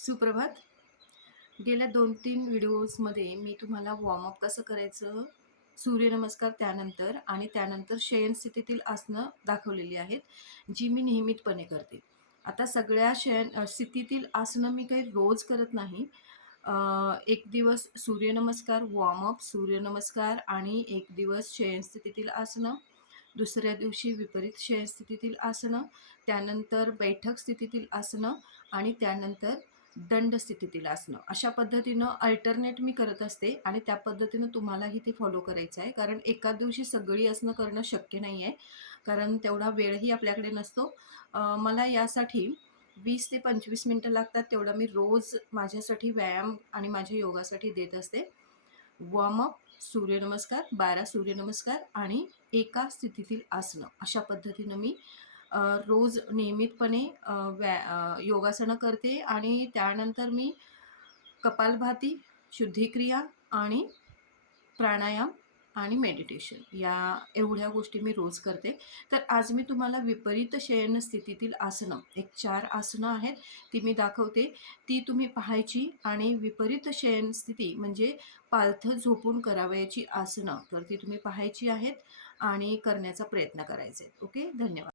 सुप्रभात. गेल्या 2-3 व्हिडिओजमध्ये मी तुम्हाला वॉर्मअप कसं करायचं, सूर्यनमस्कार त्यानंतर आणि त्यानंतर शयनस्थितीतील आसनं दाखवलेली आहेत, जी मी नियमितपणे करते. आता सगळ्या स्थितीतील आसनं मी काही रोज करत नाही. अ, एक दिवस सूर्यनमस्कार, वॉर्मअप, सूर्यनमस्कार आणि एक दिवस शयनस्थितीतील आसनं. दुसऱ्या दिवशी विपरीत शयनस्थितीतील आसनं, त्यानंतर बैठक स्थितीतील आसनं आणि त्यानंतर दंड स्थितीतील आसनं. अशा पद्धतीनं अल्टरनेट मी करत असते आणि त्या पद्धतीनं तुम्हालाही ते फॉलो करायचं आहे. कारण एकाच दिवशी सगळी आसनं करणं शक्य नाही आहे. कारण तेवढा वेळही आपल्याकडे नसतो. मला यासाठी 20 ते 25 मिनिटं लागतात. तेवढा मी रोज माझ्यासाठी व्यायाम आणि माझ्या योगासाठी देत असते. वॉर्मअप, सूर्यनमस्कार, 12 सूर्यनमस्कार आणि एका स्थितीतील आसनं. अशा पद्धतीनं मी रोज नियमितपणे योगासनं करते आणि त्यानंतर मी कपालभाती, शुद्धिक्रिया आणि प्राणायाम आणि मेडिटेशन या एवढ्या गोष्टी मी रोज करते. तर आज मी तुम्हाला विपरीत शयन स्थितीतील आसनं, एक 4 आसनं आहेत, ती मी दाखवते. ती तुम्ही पाहायची आणि विपरीत शयन स्थिती म्हणजे पालथं झोपून करावयाची आसनं, तर ती तुम्ही पाहायची आहेत आणि करण्याचा प्रयत्न करायचा आहे. ओके. धन्यवाद.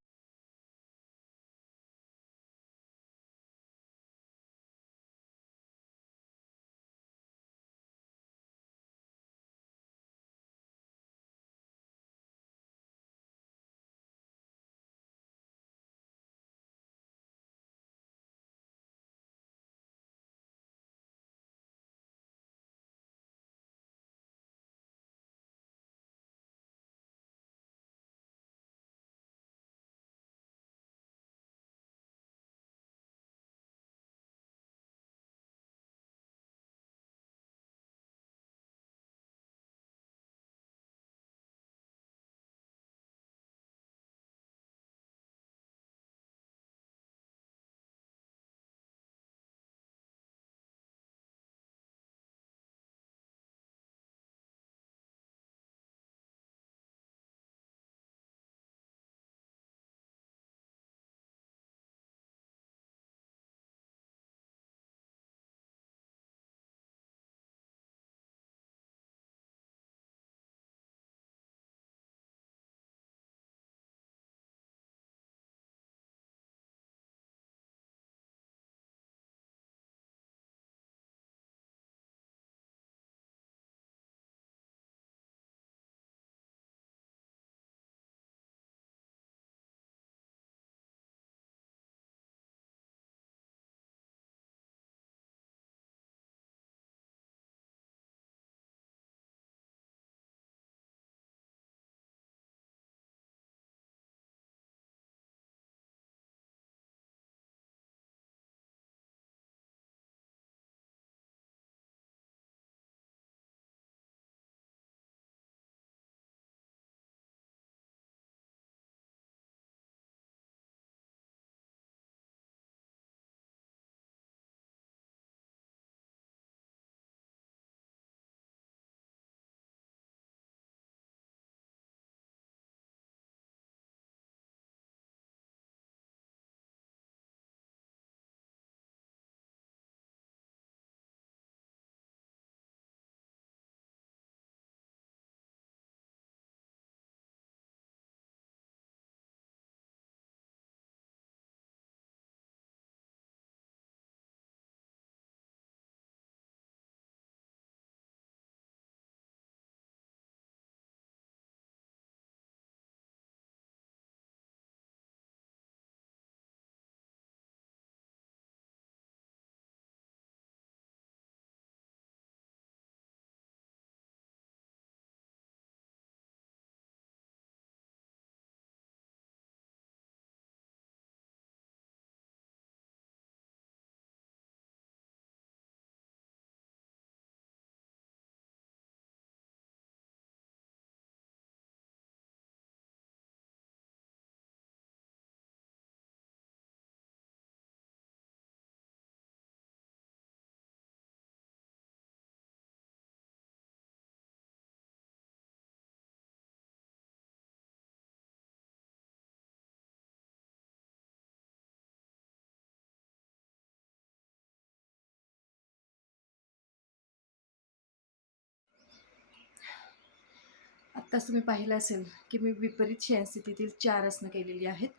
आत्ताच तुम्ही पाहिलं असेल की मी विपरीत शयनस्थितीतील 4 आसनं केलेली आहेत.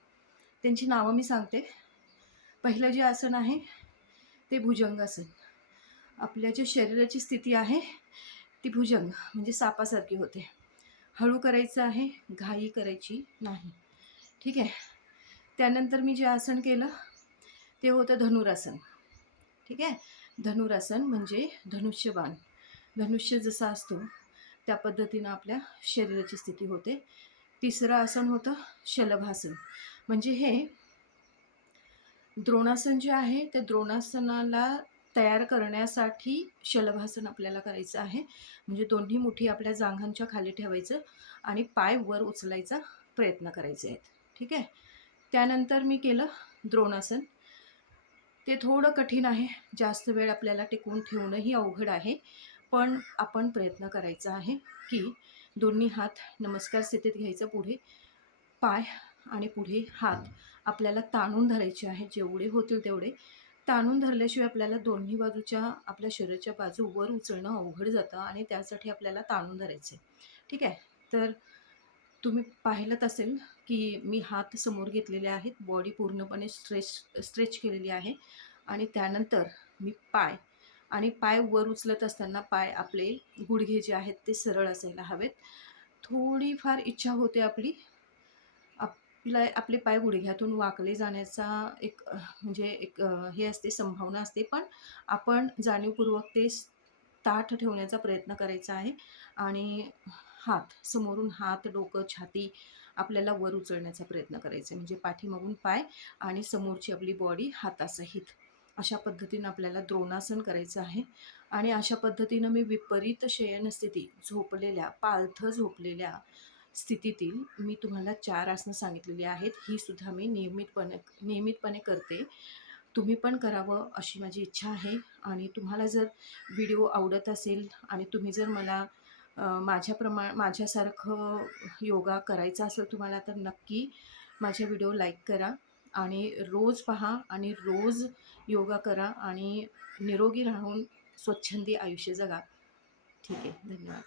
त्यांची नावं मी सांगते. पहिलं जे आसन आहे ते भुजंगासन. आपल्या जे शरीराची स्थिती आहे ती भुजंग म्हणजे सापासारखी होते. हळू करायचं आहे, घाई करायची नाही. ठीक आहे. त्यानंतर मी जे आसन केलं ते होतं धनुरासन. ठीक आहे. धनुरासन म्हणजे धनुष्यबाण. धनुष्य जसा असतो त्या पद्धतीनं आपल्या शरीराची स्थिती होते. तिसरं आसन होतं शलभासन. म्हणजे हे द्रोणासन जे आहे त्या द्रोणासनाला तयार करण्यासाठी शलभासन आपल्याला करायचं आहे. म्हणजे दोन्ही मुठी आपल्या जांघांच्या खाली ठेवायचं आणि पाय वर उचलायचा प्रयत्न करायचे आहेत. ठीक आहे. त्यानंतर मी केलं द्रोणासन. ते थोडं कठीण आहे. जास्त वेळ आपल्याला टिकवून ठेवणंही अवघड आहे. पण आपण प्रयत्न करायचा आहे की दोन्ही हात नमस्कार स्थितीत घ्यायचं, पुढे पाय आणि पुढे हात आपल्याला ताणून धरायचे आहे. जेवढे होतील तेवढे ताणून धरल्याशिवाय आपल्याला दोन्ही बाजूच्या आपल्या शरीराच्या बाजू वर उचलणं अवघड जातं आणि त्यासाठी आपल्याला ताणून धरायचे. ठीक आहे. तर तुम्ही पाहिलंत असेल की मी हात समोर घेतलेले आहेत, बॉडी पूर्णपणे स्ट्रेच केलेली आहे आणि त्यानंतर मी पाय वर उचलत असताना पाय आपले गुडघे जे आहेत ते सरळ असायला हवेत. थोडीफार इच्छा होते आपले पाय गुडघ्यातून वाकले जाण्याचा हे असते, संभावना असते. पण आपण जाणीवपूर्वक ते ताठ ठेवण्याचा प्रयत्न करायचा आहे आणि समोरून हात, डोकं, छाती आपल्याला वर उचलण्याचा प्रयत्न करायचा आहे. म्हणजे पाठीमागून पाय आणि समोरची आपली बॉडी हातासहित अशा पद्धतीनं आपल्याला द्रोणासन करायचं आहे. आणि अशा पद्धतीनं मी विपरीत शयनस्थिती, पालथं झोपलेल्या स्थितीतील मी तुम्हाला 4 आसनं सांगितलेली आहेत. ही सुद्धा मी नियमितपणे करते. तुम्ही पण करावं अशी माझी इच्छा आहे. आणि तुम्हाला जर व्हिडिओ आवडत असेल आणि तुम्ही जर मला माझ्यासारखं योगा करायचा असेल तुम्हाला, तर नक्की माझे व्हिडिओ लाईक करा आणि रोज पहा आणि रोज योगा करा आणि निरोगी राहून स्वच्छंदी आयुष्य जगा. ठीक आहे. धन्यवाद.